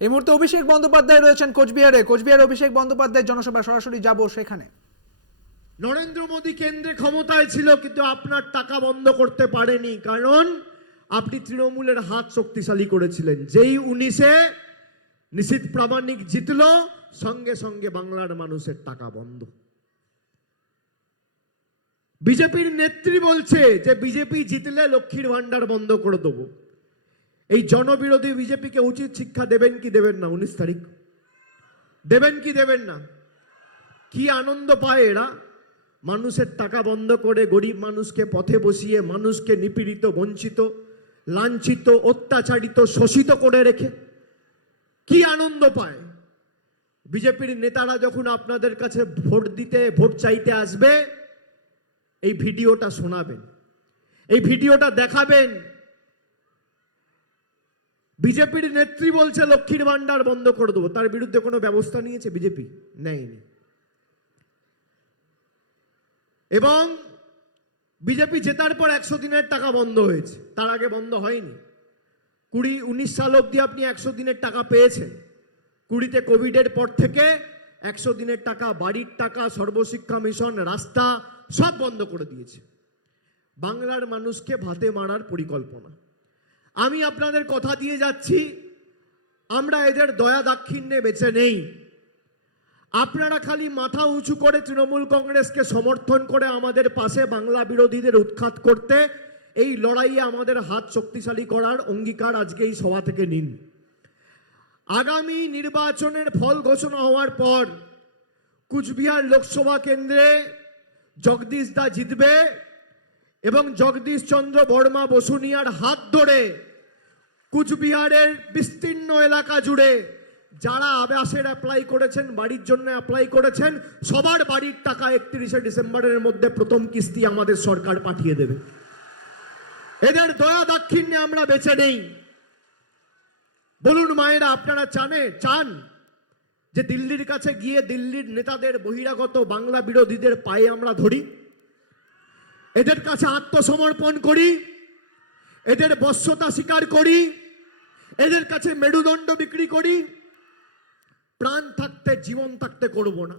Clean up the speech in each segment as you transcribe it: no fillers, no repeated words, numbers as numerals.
এই মুহূর্তে অভিষেক বন্দ্যোপাধ্যায় রয়েছেন কোচবিহারে। কোচবিহারে অভিষেক বন্দ্যোপাধ্যায়ের জনসভা, সরাসরি যাব সেখানে। নরেন্দ্র মোদী কেন্দ্রে ক্ষমতায় ছিল, কিন্তু আপনার টাকা বন্ধ করতে পারেনি, কারণ আপনি তৃণমূলের হাত শক্তিশালী করেছিলেন। যেই 19-এ নিশীথ প্রামাণিক জিতল, সঙ্গে সঙ্গে বাংলার মানুষের টাকা বন্ধ। বিজেপির নেত্রী বলছে যে বিজেপি জিতলে লক্ষ্মীর ভান্ডার বন্ধ করে দেবো। এই জনবিরোধী বিজেপিকে উচিত শিক্ষা দেবেন কি দেবেন না? 19 তারিখ দেবেন কি দেবেন না? কি আনন্দ পায় এরা? মানুষের টাকা বন্ধ করে গরিব মানুষকে পথে বসিয়ে, মানুষকে নিপীড়িত, বঞ্চিত, লাঞ্ছিত, অত্যাচারিত, শোষিত করে রেখে কি আনন্দ পায়? বিজেপির নেতারা যখন আপনাদের কাছে ভোট চাইতে আসবে, এই ভিডিওটা শোনাবেন, এই ভিডিওটা দেখাবেন। বিজেপির নেত্রী বলছে লক্ষ্মীর ভান্ডার বন্ধ করে দেবো, তার বিরুদ্ধে কোনো ব্যবস্থা নিয়েছে বিজেপি? নেয়নি। এবং বিজেপি জেতার পর 100 দিনের টাকা বন্ধ হয়েছে, তার আগে বন্ধ হয়নি। 2019 সাল অবধি আপনি 100 দিনের টাকা পেয়েছেন। 20তে কোভিডের পর থেকে 100 দিনের টাকা, বাড়ির টাকা, সর্বশিক্ষা মিশন, রাস্তা সব বন্ধ করে দিয়েছে। বাংলার মানুষকে ভাতে মারার পরিকল্পনা। আমি আপনাদের কথা দিয়ে যাচ্ছি, আমরা এদের দয়া দাক্ষিণ্যে বেঁচে নেই। আপনারা খালি মাথা উঁচু করে তৃণমূল কংগ্রেসকে সমর্থন করে আমাদের পাশে বাংলা বিরোধীদের উৎখাত করতে, এই লড়াইয়ে আমাদের হাত শক্তিশালী করার অঙ্গীকার আজকে এই সভা থেকে নিন। আগামী নির্বাচনের ফল ঘোষণা হওয়ার পর কুচবিহার লোকসভা কেন্দ্রে জগদীশ দা জিতবে এবং জগদীশ চন্দ্র বর্মা বসুনিয়ার হাত ধরে কুচবিহারের বিস্তীর্ণ এলাকা জুড়ে যারা আবাসের অ্যাপ্লাই করেছেন, বাড়ির জন্য অ্যাপ্লাই করেছেন, সবার বাড়ির টাকা 31শে ডিসেম্বরের মধ্যে প্রথম কিস্তি আমাদের সরকার পাঠিয়ে দেবে। এদের দয়া দাক্ষিণ্যে আমরা বেঁচে নেই। বলুন মায়েরা, আপনারা চান যে দিল্লির কাছে গিয়ে দিল্লির নেতাদের, বহিরাগত বাংলা বিরোধীদের পায়ে আমরা ধরি, এদের কাছে আত্মসমর্পণ করি, এদের বশ্যতা স্বীকার করি, এদের কাছে মেরুদণ্ড বিক্রি করি? প্রাণ থাকতে, জীবন থাকতে করব না।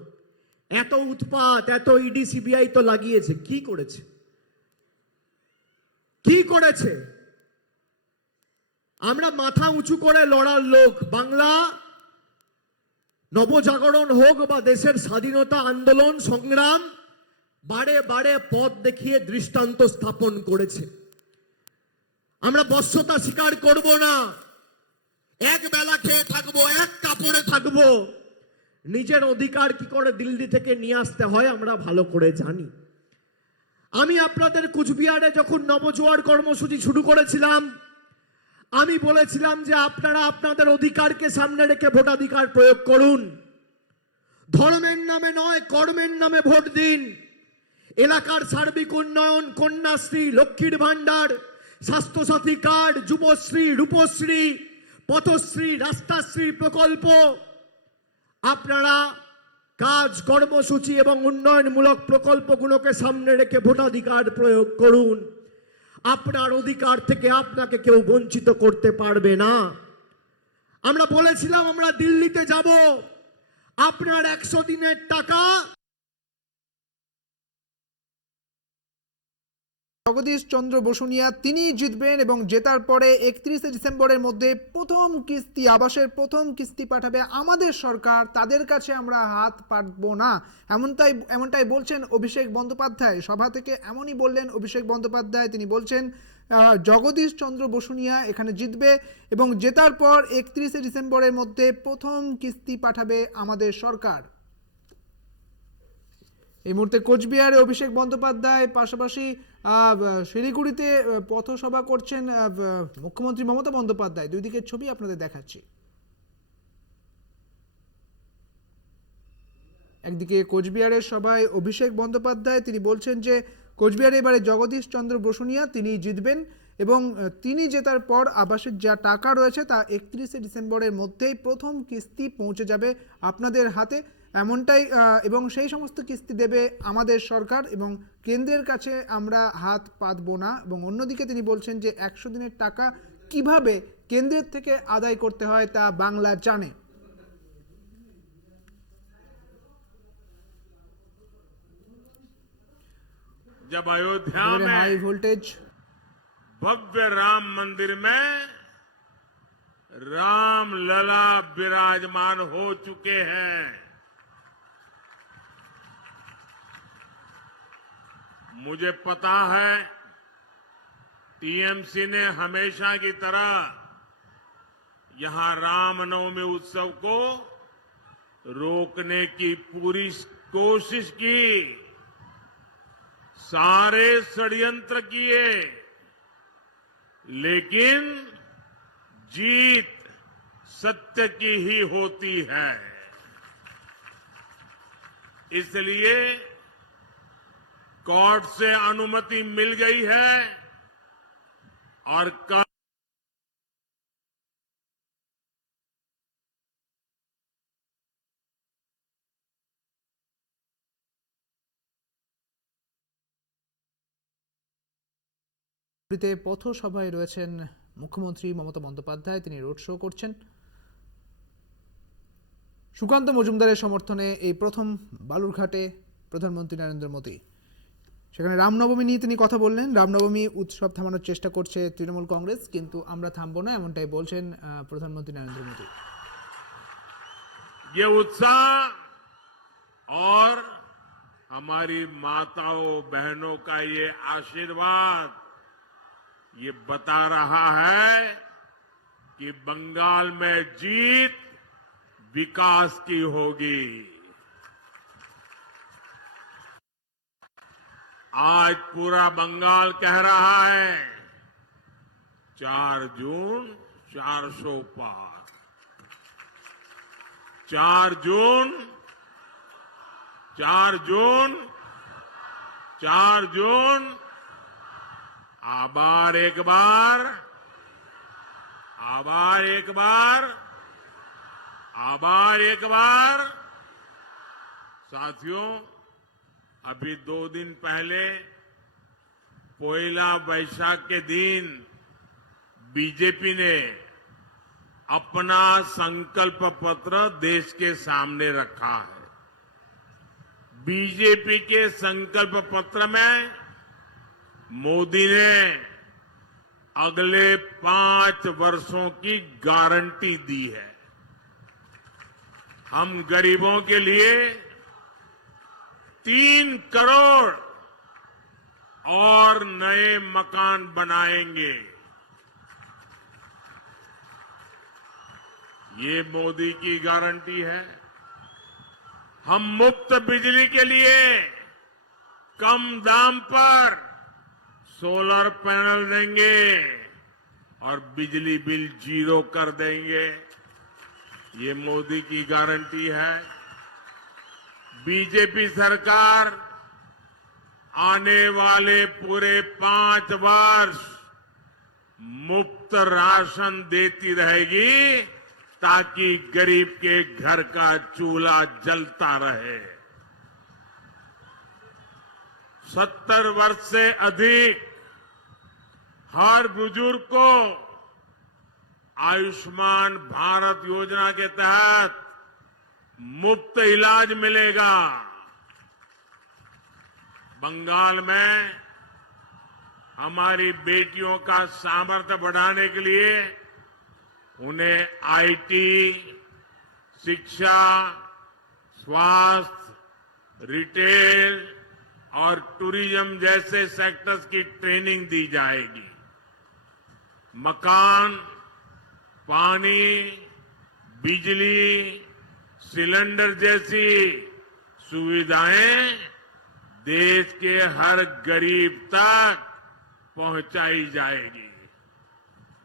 এত উৎপাত, এত ইডি সিবিআই তো লাগিয়েছে, কি করেছে? কি করেছে? আমরা মাথা উঁচু করে লড়ার লোক। বাংলা নবজাগরণ হোক বা দেশের স্বাধীনতা আন্দোলন সংগ্রাম, বারে বারে পথ দেখিয়ে দৃষ্টান্ত স্থাপন করেছে। আমরা বশ্যতা স্বীকার করব না। এক বেলা খেয়ে থাকবো, এক কাপড়ে থাকবো। নিজের অধিকার কি করে দিল্লি থেকে নিয়ে আসতে হয় আমরা ভালো করে জানি। আমি আপনাদের কুচবিহারে যখন নবজোয়ার কর্মসূচি শুরু করেছিলাম, আমি বলেছিলাম যে আপনারা আপনাদের অধিকারকে সামনে রেখে ভোটাধিকার প্রয়োগ করুন। ধর্মের নামে নয়, কর্মের নামে ভোট দিন। এলাকার সার্বিক উন্নয়ন, কন্যাশ্রী, লক্ষ্মীর ভান্ডার, স্বাস্থ্যসাথী কার্ড, যুবশ্রী, রূপশ্রী, পথশ্রী, রাস্তাশ্রী প্রকল্প, আপনারা কাজ, কর্মসূচি এবং উন্নয়নমূলক প্রকল্পগুলোকে সামনে রেখে ভোটাধিকার প্রয়োগ করুন। আপনার অধিকার থেকে আপনাকে কেউ বঞ্চিত করতে পারবে না। আমরা বলেছিলাম আমরা দিল্লিতে যাব, আপনার 100 দিনের টাকা জগদীশ চন্দ্র বসুনিয়া তিনি জিতবেন এবং জেতার পরে 31শে ডিসেম্বরের মধ্যে প্রথম কিস্তি, আবাসের প্রথম কিস্তি পাঠাবে আমাদের সরকার, তাদের কাছে আমরা হাত পাতবো না, এমনটাই বলছেন অভিষেক বন্দ্যোপাধ্যায়। সভা থেকে এমনই বললেন অভিষেক বন্দ্যোপাধ্যায়। তিনি বলছেন জগদীশ চন্দ্র বসুনিয়া এখানে জিতবে এবং জেতার পর 31শে ডিসেম্বরের মধ্যে প্রথম কিস্তি পাঠাবে আমাদের সরকার। এই মুহূর্তে কোচবিহারে অভিষেক বন্দ্যোপাধ্যায়, পাশাপাশি শিলিগুড়িতে পথসভা করছেন মুখ্যমন্ত্রী মমতা বন্দ্যোপাধ্যায়। দুই দিকের ছবি আপনাদের দেখাচ্ছি। একদিকে কোচবিহারের সভায় অভিষেক বন্দ্যোপাধ্যায় তিনি বলছেন যে কোচবিহারে এবারে জগদীশ চন্দ্র বসুনিয়া তিনি জিতবেন এবং তিনি জেতার পর আবাসের যা টাকা রয়েছে তা 31শে ডিসেম্বরের মধ্যেই প্রথম কিস্তি পৌঁছে যাবে আপনাদের হাতে, এমনটাই, এবং সেই সমস্ত কিস্তি দেবে আমাদের সরকার এবং কেন্দ্রের কাছে আমরা হাত পাতবো না। এবং অন্যদিকে তিনি বলছেন যে 100 দিনের টাকা কিভাবে কেন্দ্রের থেকে আদায় করতে হয় তা বাংলা জানে। जब अयोध्या হাই में ভোল্টেজ भव्य राम मंदिर में राम लला विराजमान हो चुके हैं, मुझे पता है टीएमसी ने हमेशा की तरह यहां रामनवमी उत्सव को रोकने की पूरी कोशिश की, सारे षड्यंत्र किए, लेकिन जीत सत्य की ही होती है। इसलिए कोर्ट से अनुमति मिल गई है और कल পুরীতে পথসভায় রয়েছেন মুখ্যমন্ত্রী মমতা বন্দ্যোপাধ্যায়, তিনি রোড শো করছেন। সুকান্ত মজুমদারের সমর্থনে এই প্রথম বালুরঘাটে প্রধানমন্ত্রী নরেন্দ্র মোদী। সেখানে রামনবমী নিয়ে তিনি কথা বললেন। রামনবমী উৎসব থামানোর চেষ্টা করছে তৃণমূল কংগ্রেস, কিন্তু আমরা থামবো না, এমনটাই বলছেন প্রধানমন্ত্রী নরেন্দ্র মোদী। ये उत्साह और हमारी माताओं बहनों का ये आशीर्वाद ये बता रहा है कि बंगाल में जीत विकास की होगी। आज पूरा बंगाल कह रहा है 4 जून 400 पार, 4 जून 4 जून 4 जून आबार एक बार, आबार एक बार, आबार एक बार। साथियों, अभी 2 दिन पहले पोइला वैशाख के दिन बीजेपी ने अपना संकल्प पत्र देश के सामने रखा है। बीजेपी के संकल्प पत्र में मोदी ने अगले 5 वर्षों की गारंटी दी है। हम गरीबों के लिए 3 करोड़ और नए मकान बनाएंगे। ये मोदी की गारंटी है। हम मुफ्त बिजली के लिए कम दाम पर सोलर पैनल देंगे और बिजली बिल 0 कर देंगे। ये मोदी की गारंटी है। बीजेपी सरकार आने वाले पूरे 5 वर्ष मुफ्त राशन देती रहेगी ताकि गरीब के घर का चूल्हा जलता रहे। 70 वर्ष से अधिक हर बुजुर्ग को आयुष्मान भारत योजना के तहत मुफ्त इलाज मिलेगा। बंगाल में हमारी बेटियों का सामर्थ्य बढ़ाने के लिए उन्हें आईटी, शिक्षा, स्वास्थ्य, रिटेल और टूरिज्म जैसे सेक्टर्स की ट्रेनिंग दी जाएगी। मकान, पानी, बिजली, सिलेंडर जैसी सुविधाएं देश के हर गरीब तक पहुंचाई जाएगी।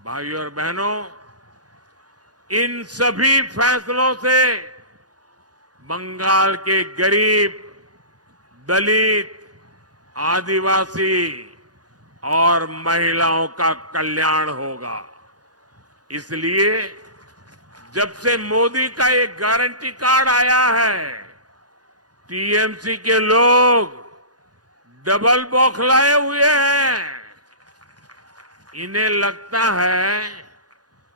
भाइयों और बहनों, इन सभी फैसलों से बंगाल के गरीब, दलित, आदिवासी और महिलाओं का कल्याण होगा। इसलिए जब से मोदी का एक गारंटी कार्ड आया है, टीएमसी के लोग डबल बौखलाए हुए हैं। इन्हें लगता है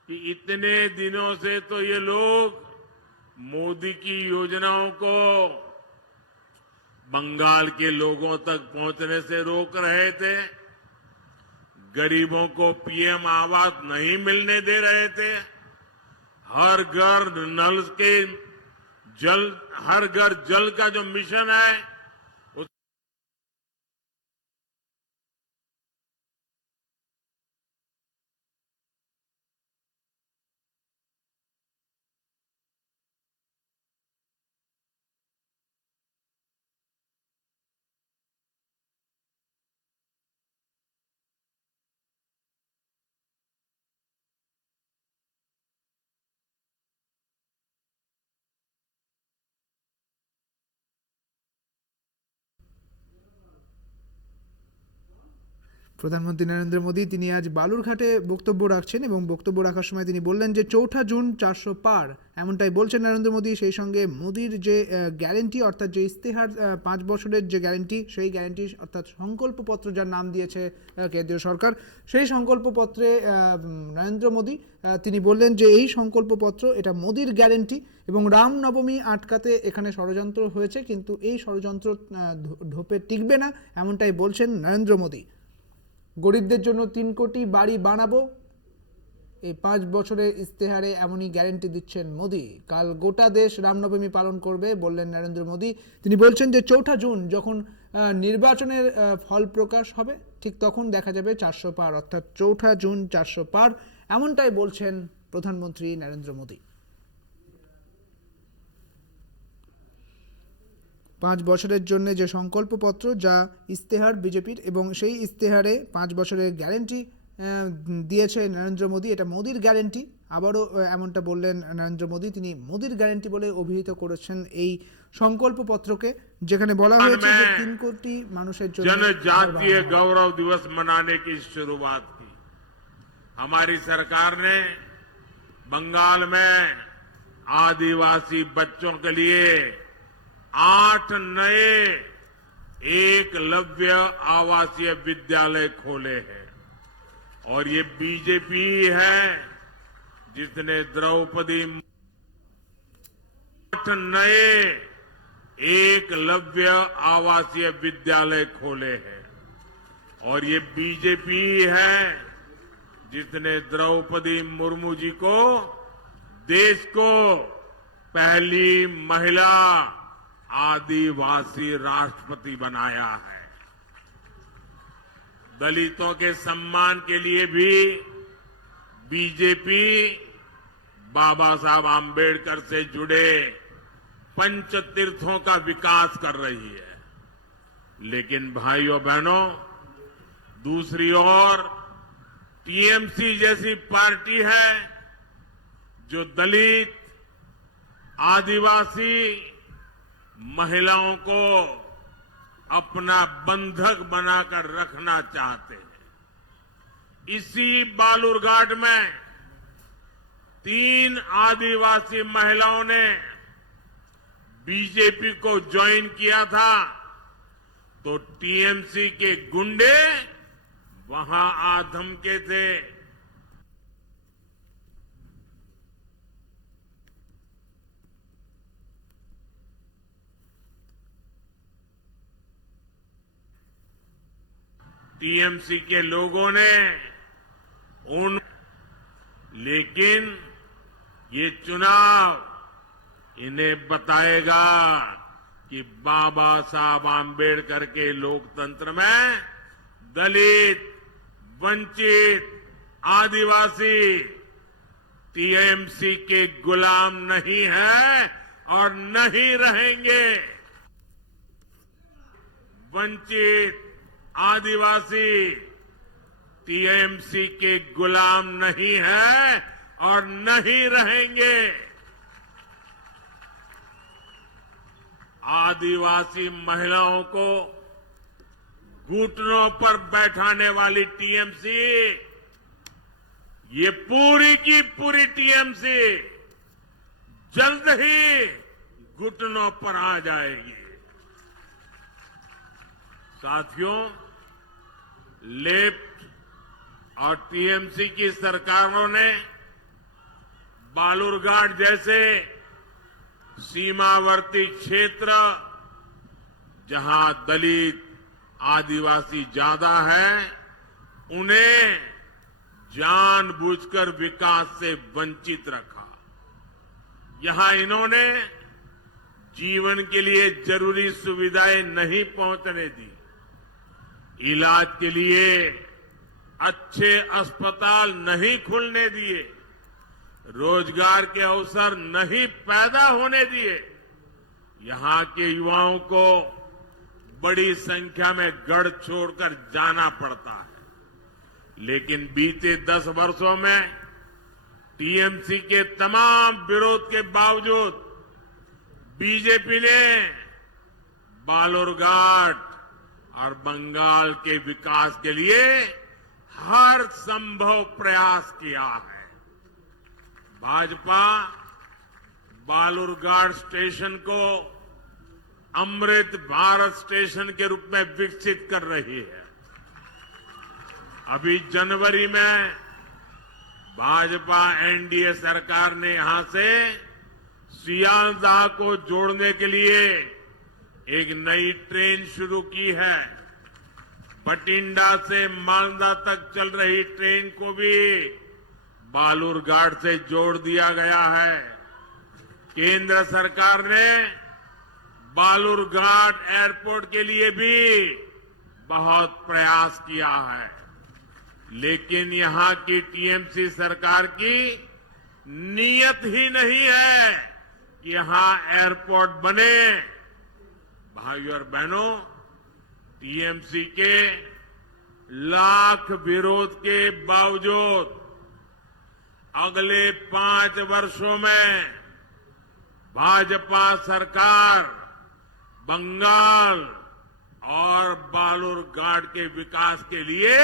कि इतने दिनों से तो ये लोग मोदी की योजनाओं को बंगाल के लोगों तक पहुंचने से रोक रहे थे, गरीबों को पीएम आवास नहीं मिलने दे रहे थे, हर घर नल के जल, हर घर जल का जो मिशन है প্রধানমন্ত্রী নরেন্দ্র মোদী তিনি আজ বালুরঘাটে বক্তব্য রাখছেন এবং বক্তব্য রাখার সময় তিনি বললেন যে 4 জুন 400 পার, এমনটাই বলছেন নরেন্দ্র মোদী। সেই সঙ্গে মোদীর যে গ্যারেন্টি অর্থাৎ যে ইস্তেহার 5 বছরের যে গ্যারেন্টি, সেই গ্যারেন্টি অর্থাৎ সংকল্পপত্র যার নাম দিয়েছে কেন্দ্রীয় সরকার, সেই সংকল্পপত্রে নরেন্দ্র মোদী তিনি বললেন যে এই সংকল্পপত্র এটা মোদীর গ্যারেন্টি এবং রামনবমী আটকাতে এখানে ষড়যন্ত্র হয়েছে, কিন্তু এই ষড়যন্ত্র ঢোপে টিকবে না, এমনটাই বলছেন নরেন্দ্র মোদী। গরিবদের জন্য 3 কোটি বাড়ি বানাবো, এই 5 বছরের ইস্তেহারে এমনই গ্যারেন্টি দিচ্ছেন মোদী। কাল গোটা দেশ রামনবমী পালন করবে বললেন নরেন্দ্র মোদী। তিনি বলছেন যে 4 জুন যখন নির্বাচনের ফল প্রকাশ হবে ঠিক তখন দেখা যাবে 400 পার, অর্থাৎ 4 জুন 400 পার, এমনটাই বলছেন প্রধানমন্ত্রী নরেন্দ্র মোদী। 5 বছরের জন্য যে সংকল্পপত্র যা ইস্তেহার বিজেপির এবং সেই ইস্তেহারে 5 বছরের গ্যারেন্টি দিয়েছে নরেন্দ্র মোদী, এটা মোদির গ্যারেন্টি। আবারও এমনটা বললেন নরেন্দ্র মোদী। তিনি মোদির গ্যারেন্টি বলে অভিহিত করেছেন এই সংকল্পপত্রকে, যেখানে বলা হয়েছে যে 3 কোটি মানুষের জন্য जनजातीय गौरव दिवस मनाने की शुरुआत की। हमारी सरकार ने बंगाल में आदिवासी बच्चों के लिए 8 नए एकलव्य आवासीय विद्यालय खोले हैं और ये बीजेपी है जिसने द्रौपदी 8 नए एकलव्य आवासीय विद्यालय खोले हैं और ये बीजेपी है जिसने द्रौपदी मुर्मू जी को देश को पहली महिला आदिवासी राष्ट्रपति बनाया है। दलितों के सम्मान के लिए भी बीजेपी बाबा साहब आम्बेडकर से जुड़े पंचतीर्थों का विकास कर रही है। लेकिन भाइयों बहनों, दूसरी ओर टीएमसी जैसी पार्टी है जो दलित, आदिवासी, महिलाओं को अपना बंधक बनाकर रखना चाहते हैं। इसी बालूरघाट में 3 आदिवासी महिलाओं ने बीजेपी को ज्वाइन किया था तो टीएमसी के गुंडे वहां आ धमके थे। टीएमसी के लोगों ने उन, लेकिन ये चुनाव इन्हें बताएगा कि बाबा साहब आम्बेडकर के लोकतंत्र में दलित, वंचित, आदिवासी टीएमसी के गुलाम नहीं है और नहीं रहेंगे। वंचित, आदिवासी टीएमसी के गुलाम नहीं है और नहीं रहेंगे। आदिवासी महिलाओं को घुटनों पर बैठाने वाली टीएमसी, ये पूरी की पूरी टीएमसी जल्द ही घुटनों पर आ जाएगी। साथियों, लेफ्ट और टीएमसी की सरकारों ने बालूरघाट जैसे सीमावर्ती क्षेत्र जहां दलित आदिवासी ज्यादा है, उन्हें जानबूझकर विकास से वंचित रखा। यहां इन्होंने जीवन के लिए जरूरी सुविधाएं नहीं पहुंचने दी, इलाज के लिए अच्छे अस्पताल नहीं खुलने दिए, रोजगार के अवसर नहीं पैदा होने दिए। यहां के युवाओं को बड़ी संख्या में गढ़ छोड़कर जाना पड़ता है। लेकिन बीते 10 वर्षों में टीएमसी के तमाम विरोध के बावजूद बीजेपी ने बालूरघाट और बंगाल के विकास के लिए हर संभव प्रयास किया है। भाजपा बालूरघाट स्टेशन को अमृत भारत स्टेशन के रूप में विकसित कर रही है। अभी जनवरी में भाजपा एनडीए सरकार ने यहां से सियालदाह को जोड़ने के लिए एक नई ट्रेन शुरू की है। बठिंडा से मालदा तक चल रही ट्रेन को भी बालूरघाट से जोड़ दिया गया है। केंद्र सरकार ने बालूरघाट एयरपोर्ट के लिए भी बहुत प्रयास किया है, लेकिन यहां की टीएमसी सरकार की नीयत ही नहीं है कि यहां एयरपोर्ट बने। भाइयों और बहनों, टीएमसी के लाख विरोध के बावजूद अगले 5 वर्षों में भाजपा सरकार बंगाल और बालूरघाट के विकास के लिए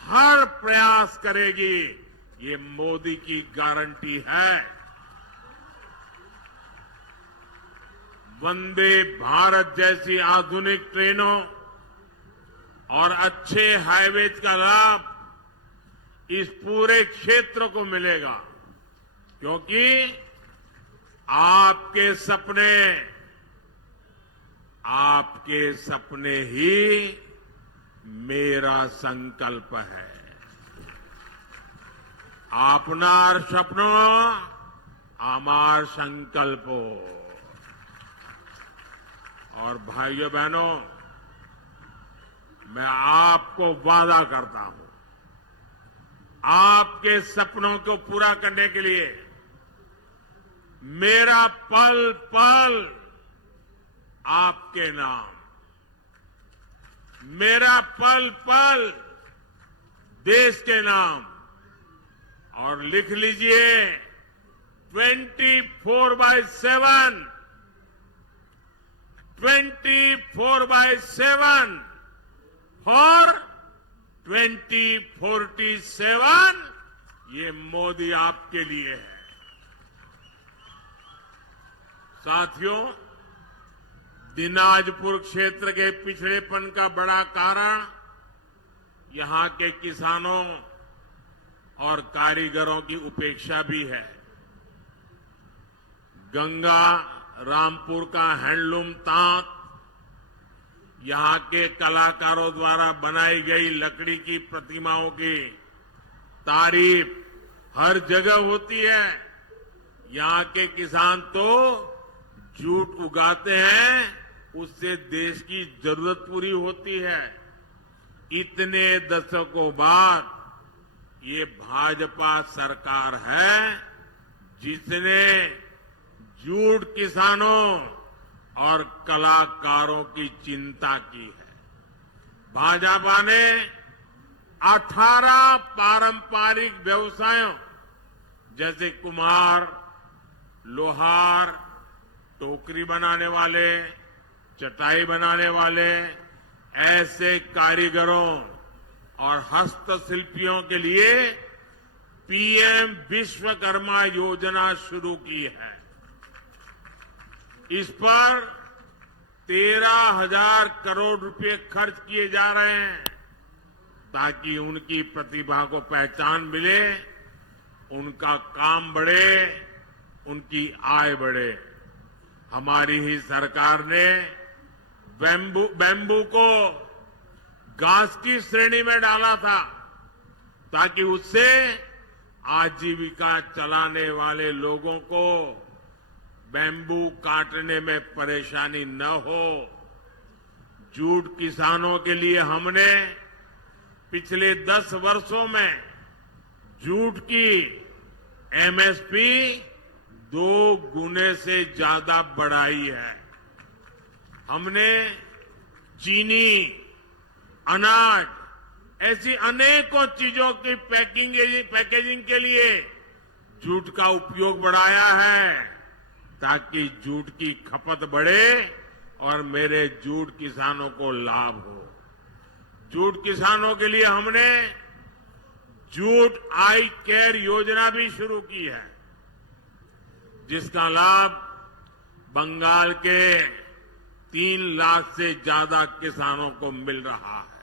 हर प्रयास करेगी। ये मोदी की गारंटी है। वंदे भारत जैसी आधुनिक ट्रेनों और अच्छे हाईवेज का लाभ इस पूरे क्षेत्र को मिलेगा, क्योंकि आपके सपने ही मेरा संकल्प है। आपनार सपनो आमार संकल्पो। और भाइयों बहनों, मैं आपको वादा करता हूं, आपके सपनों को पूरा करने के लिए मेरा पल पल आपके नाम, मेरा पल पल देश के नाम। और लिख लीजिए 24/7 फॉर 2047 ये मोदी आपके लिए है। साथियों, दिनाजपुर क्षेत्र के पिछड़ेपन का बड़ा कारण यहां के किसानों और कारीगरों की उपेक्षा भी है। गंगा रामपुर का हैंडलूम तांत, यहां के कलाकारों द्वारा बनाई गई लकड़ी की प्रतिमाओं की तारीफ हर जगह होती है। यहां के किसान तो जूट उगाते हैं, उससे देश की जरूरत पूरी होती है। इतने दशकों बाद ये भाजपा सरकार है जिसने जूट किसानों और कलाकारों की चिंता की है। भाजपा ने 18 पारंपरिक व्यवसायों जैसे कुम्हार, लोहार, टोकरी बनाने वाले, चटाई बनाने वाले, ऐसे कारीगरों और हस्तशिल्पियों के लिए पीएम विश्वकर्मा योजना शुरू की है। इस पर 13,000 करोड़ रुपए खर्च किए जा रहे हैं ताकि उनकी प्रतिभा को पहचान मिले उनका काम बढ़े, उनकी आय बढ़े। हमारी ही सरकार ने बैम्बू को घास की श्रेणी में डाला था ताकि उससे आजीविका चलाने वाले लोगों को बैम्बू काटने में परेशानी न हो। जूट किसानों के लिए हमने पिछले 10 वर्षों में जूट की एमएसपी 2 गुने से ज्यादा बढ़ाई है। हमने चीनी, अनाज, ऐसी अनेकों चीजों की पैकेजिंग के लिए जूट का उपयोग बढ़ाया है ताकि जूट की खपत बढ़े और मेरे जूट किसानों को लाभ हो। जूट किसानों के लिए हमने जूट आई केयर योजना भी शुरू की है, जिसका लाभ बंगाल के 3 लाख से ज्यादा किसानों को मिल रहा है।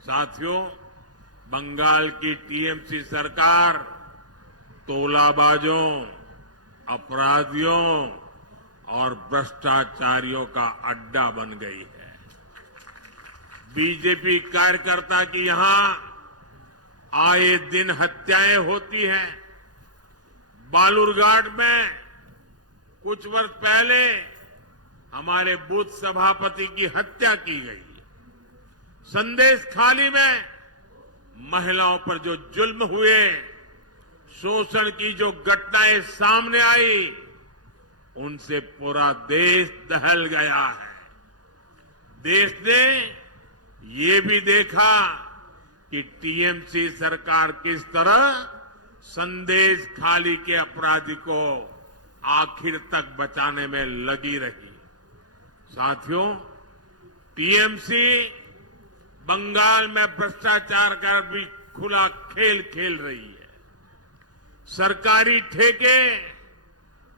साथियों, बंगाल की टीएमसी सरकार तोलाबाजों, अपराधियों और भ्रष्टाचारियों का अड्डा बन गई है। बीजेपी कार्यकर्ता की यहां आए दिन हत्याएं होती हैं। बालूरघाट में कुछ वर्ष पहले हमारे बूथ सभापति की हत्या की गई। संदेश खाली में महिलाओं पर जो जुल्म हुए, शोषण की जो घटनाएं सामने आई, उनसे पूरा देश दहल गया है। देश ने ये भी देखा कि टीएमसी सरकार किस तरह संदेश खाली के अपराधी को आखिर तक बचाने में लगी रही। साथियों, टीएमसी बंगाल में भ्रष्टाचार का भी खुला खेल खेल रही है। सरकारी ठेके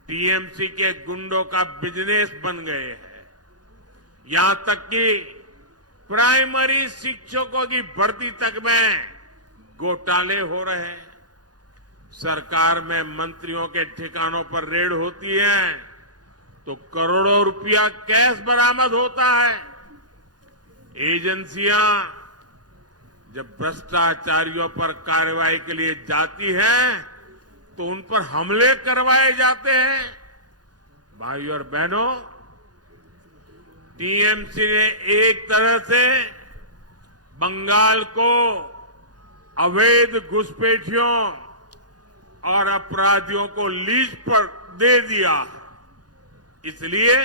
टीएमसी के गुंडों का बिजनेस बन गए हैं। यहां तक कि प्राइमरी शिक्षकों की भर्ती तक में घोटाले हो रहे हैं। सरकार में मंत्रियों के ठिकानों पर रेड होती है तो करोड़ों रुपया कैश बरामद होता है। एजेंसियां जब भ्रष्टाचारियों पर कार्रवाई के लिए जाती हैं तो उन पर हमले करवाए जाते हैं। भाइयों और बहनों, टीएमसी ने एक तरह से बंगाल को अवैध घुसपैठियों और अपराधियों को लीज पर दे दिया। इसलिए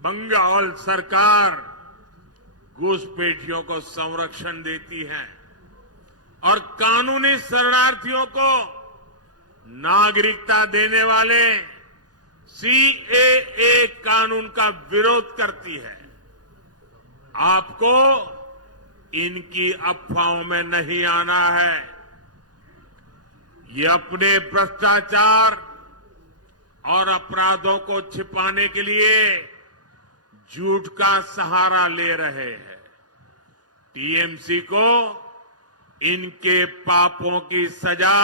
बंगाल सरकार घुसपैठियों को संरक्षण देती है और कानूनी शरणार्थियों को नागरिकता देने वाले सीएए कानून का विरोध करती है। आपको इनकी अफवाहों में नहीं आना है। ये अपने भ्रष्टाचार और अपराधों को छिपाने के लिए झूठ का सहारा ले रहे हैं। टीएमसी को इनके पापों की सजा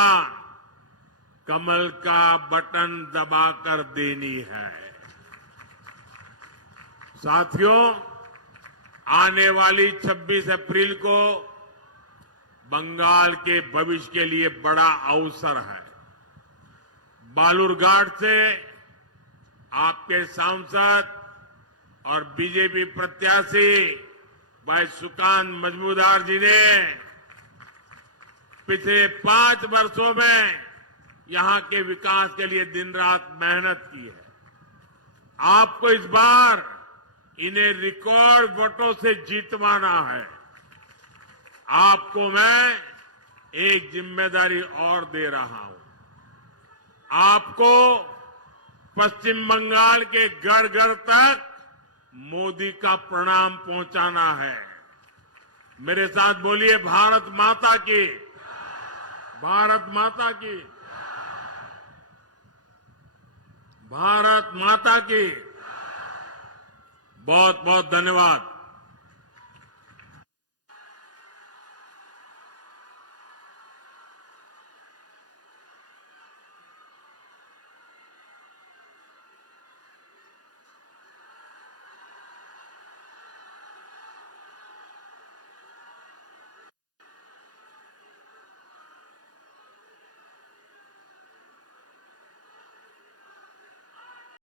कमल का बटन दबाकर देनी है। साथियों, आने वाली 26 अप्रैल को बंगाल के भविष्य के लिए बड़ा अवसर है। बालूरघाट से आपके सांसद और बीजेपी प्रत्याशी भाई सुकांत मजमूदार जी ने पिछले 5 वर्षों में यहां के विकास के लिए दिन रात मेहनत की है। आपको इस बार इन्हें रिकॉर्ड वोटों से जीतवाना है। आपको मैं एक जिम्मेदारी और दे रहा हूं। आपको पश्चिम बंगाल के घर घर तक मोदी का प्रणाम पहुंचाना है। मेरे साथ बोलिए, भारत माता की, भारत माता की, भारत माता की। बहुत बहुत धन्यवाद।